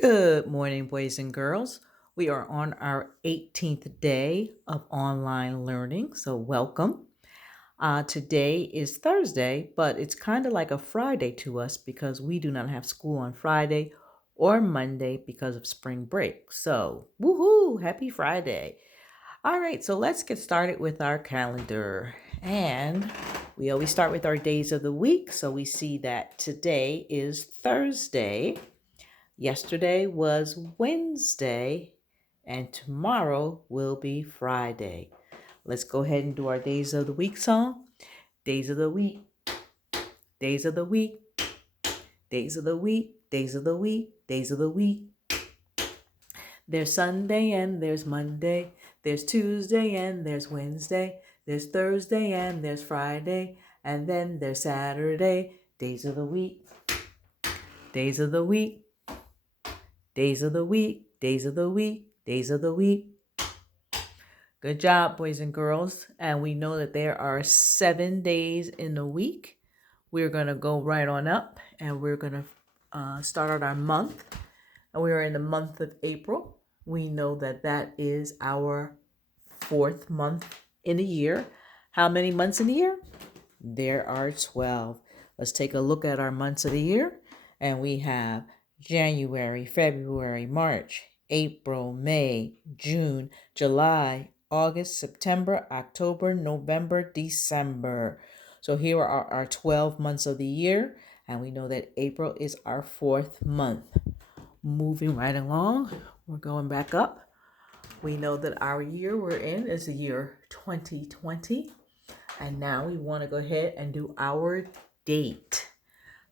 Good morning, boys and girls. We are on our 18th day of online learning, so welcome. Today is Thursday, but it's kind of like a Friday to us because we do not have school on Friday or Monday because of spring break. So, woohoo, happy Friday. All right, so let's get started with our calendar. And we always start with our days of the week. So we see that today is Thursday. Yesterday was Wednesday, and tomorrow will be Friday. Let's go ahead and do our days of the week song. Days of the week, days of the week, days of the week, days of the week, days of the week. There's Sunday and there's Monday. There's Tuesday and there's Wednesday. There's Thursday and there's Friday. And then there's Saturday. Days of the week, days of the week, days of the week, days of the week, days of the week. Good job, boys and girls. And we know that there are 7 days in a week. We're going to go right on up and we're going to start out our month. And we are in the month of April. We know that that is our fourth month in a year. How many months in a year? There are 12. Let's take a look at our months of the year. And we have January, February, March, April, May, June, July, August, September, October, November, December. So here are our 12 months of the year. And we know that April is our fourth month. Moving right along, we're going back up. We know that our year we're in is the year 2020. And now we want to go ahead and do our date.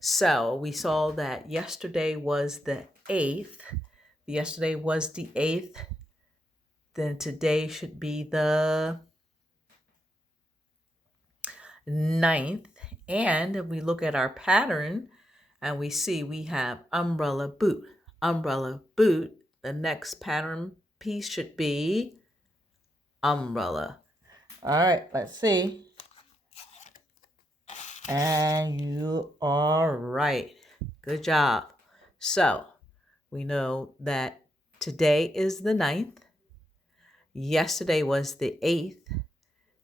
So we saw that yesterday was the 8th. Yesterday was the 8th. Then today should be the 9th. And if we look at our pattern and we see we have umbrella boot, umbrella boot. The next pattern piece should be umbrella. All right, let's see. And you are right. Good job. So we know that today is the 9th. Yesterday was the 8th.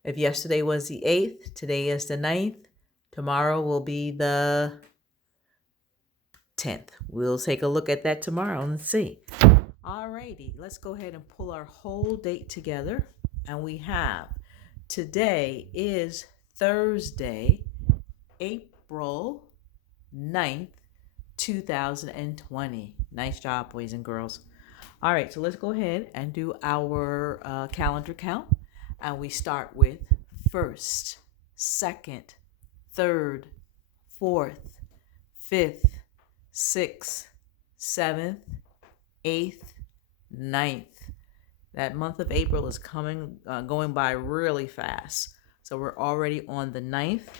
If yesterday was the 8th, today is the 9th. Tomorrow will be the 10th. We'll take a look at that tomorrow and see. Alrighty, let's go ahead and pull our whole date together. And we have today is Thursday, April 9th, 2020. Nice job, boys and girls. All right, so let's go ahead and do our calendar count. And we start with first, second, third, fourth, fifth, sixth, seventh, eighth, ninth. That month of April is going by really fast. So we're already on the ninth.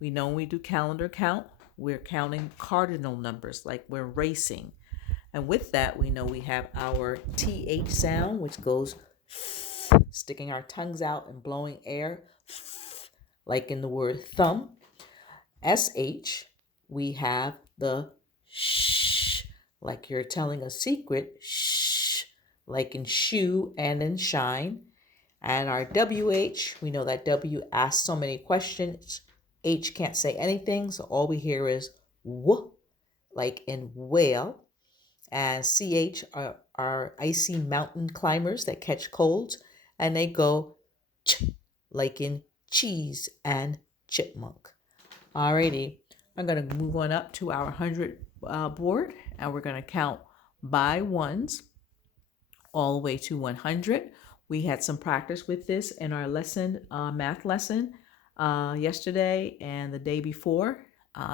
We know when we do calendar count, we're counting cardinal numbers, like we're racing. And with that, we know we have our TH sound, which goes sticking our tongues out and blowing air, like in the word thumb. SH, we have the shh, like you're telling a secret, shh, like in shoe and in shine. And our WH, we know that W asks so many questions, H can't say anything, so all we hear is w, like in whale. And CH are icy mountain climbers that catch colds, and they go ch, like in cheese and chipmunk. Alrighty, I'm going to move on up to our 100 board, and we're going to count by ones all the way to 100. We had some practice with this in our lesson, math lesson, yesterday and the day before.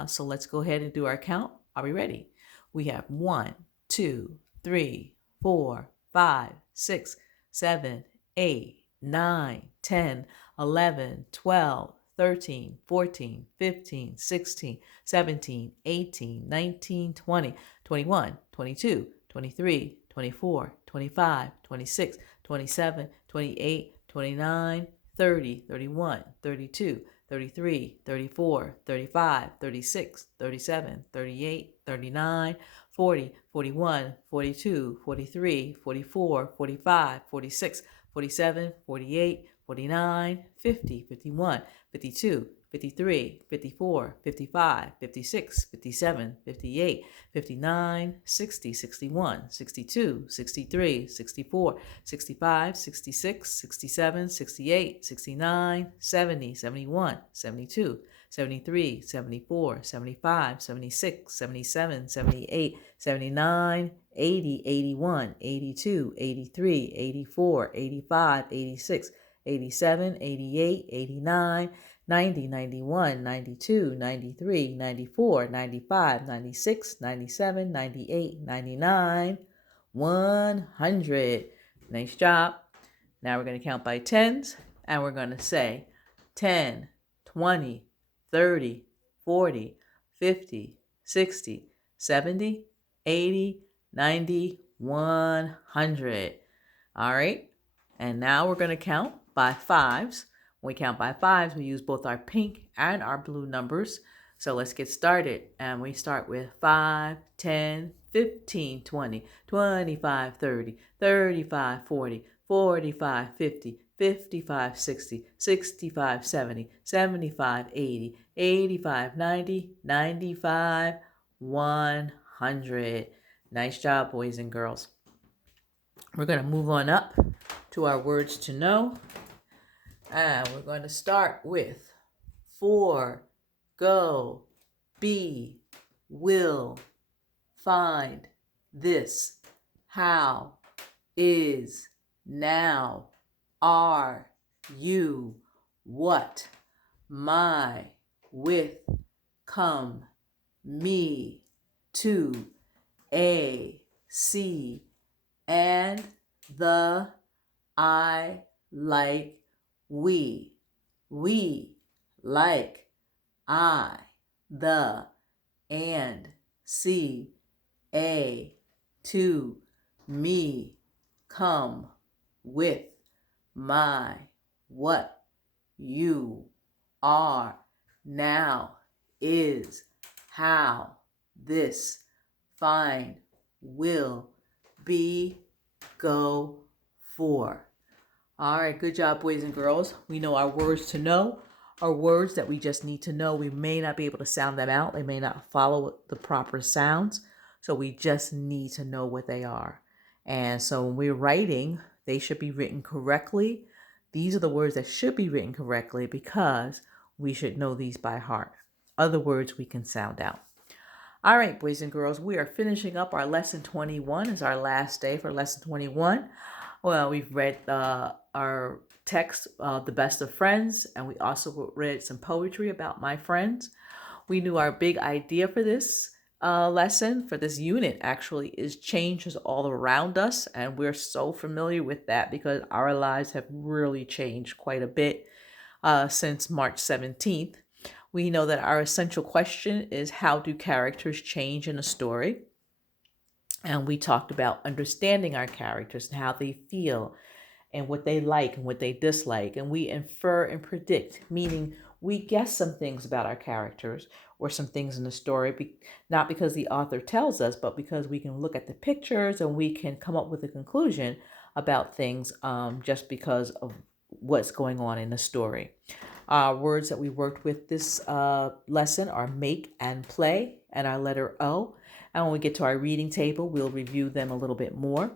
So let's go ahead and do our count. Are we ready? We have 1, 2, 3, 4, 5, 6, 7, 8, 9, 10, 11, 12, 13, 14, 15, 16, 17, 18, 19, 20, 21, 22, 23, 24, 25, 26, 27, 28, 29, 30, 31, 32, 33, 34, 35, 36, 37, 38, 39, 40, 41, 42, 43, 44, 45, 46, 47, 48, 49, 50, 51, 52, 53, 54, 55, 56, 57, 58, 59, 60, 61, 62, 63, 64, 65, 66, 67, 68, 69, 70, 71, 72, 73, 74, 75, 76, 77, 78, 79, 80, 81, 82, 83, 84, 85, 86, 87, 88, 89, 90, 91, 92, 93, 94, 95, 96, 97, 98, 99, 100. Nice job. Now we're going to count by tens, and we're going to say 10, 20, 30, 40, 50, 60, 70, 80, 90, 100. All right. And now we're going to count by fives. When we count by fives, we use both our pink and our blue numbers. So let's get started. And we start with 5, 10, 15, 20, 25, 30, 35, 40, 45, 50, 55, 60, 65, 70, 75, 80, 85, 90, 95, 100. Nice job, boys and girls. We're going to move on up to our words to know. And we're going to start with for, go, be, will, find, this, how, is, now, are, you, what, my, with, come, me, to, a, see, and, the, I, like, we, like, I, the, and, see, a, to, me, come, with, my, what, you, are, now, is, how, this, find, will, be, go, for. All right, good job, boys and girls. We know our words to know are words that we just need to know. We may not be able to sound them out. They may not follow the proper sounds. So we just need to know what they are. And so when we're writing, they should be written correctly. These are the words that should be written correctly because we should know these by heart. Other words we can sound out. All right, boys and girls, we are finishing up our lesson 21. It's our last day for lesson 21. Well, we've read our text, The Best of Friends, and we also read some poetry about my friends. We knew our big idea for this lesson, for this unit actually, is change is all around us. And we're so familiar with that because our lives have really changed quite a bit since March 17th. We know that our essential question is, how do characters change in a story? And we talked about understanding our characters and how they feel and what they like and what they dislike. And we infer and predict, meaning we guess some things about our characters or some things in the story, not because the author tells us, but because we can look at the pictures and we can come up with a conclusion about things just because of what's going on in the story. Words that we worked with this lesson are make and play and our letter O. And when we get to our reading table, we'll review them a little bit more.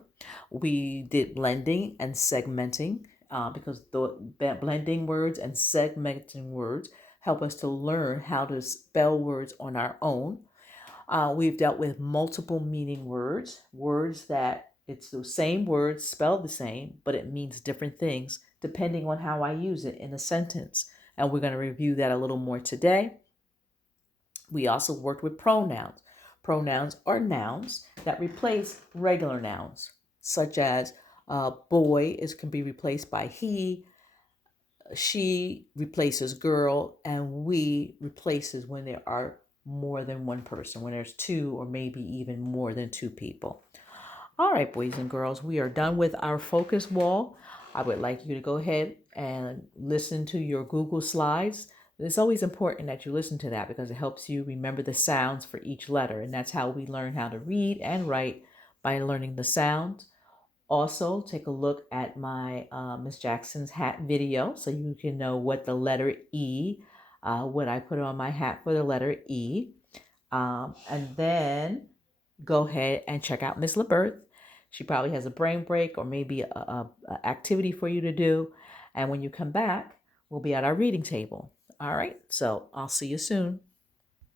We did blending and segmenting because the blending words and segmenting words help us to learn how to spell words on our own. We've dealt with multiple meaning words, words that it's the same word spelled the same, but it means different things depending on how I use it in a sentence. And we're going to review that a little more today. We also worked with pronouns. Pronouns are nouns that replace regular nouns, such as boy can be replaced by he, she replaces girl, and we replaces when there are more than one person, when there's two or maybe even more than two people. All right, boys and girls, we are done with our focus wall. I would like you to go ahead and listen to your Google Slides, It's always important that you listen to that because it helps you remember the sounds for each letter. And that's how we learn how to read and write, by learning the sounds. Also, take a look at my Miss Jackson's hat video so you can know what the letter E, what I put on my hat for the letter E. And then go ahead and check out Miss LaBerth. She probably has a brain break or maybe a activity for you to do. And when you come back, we'll be at our reading table. All right, so I'll see you soon.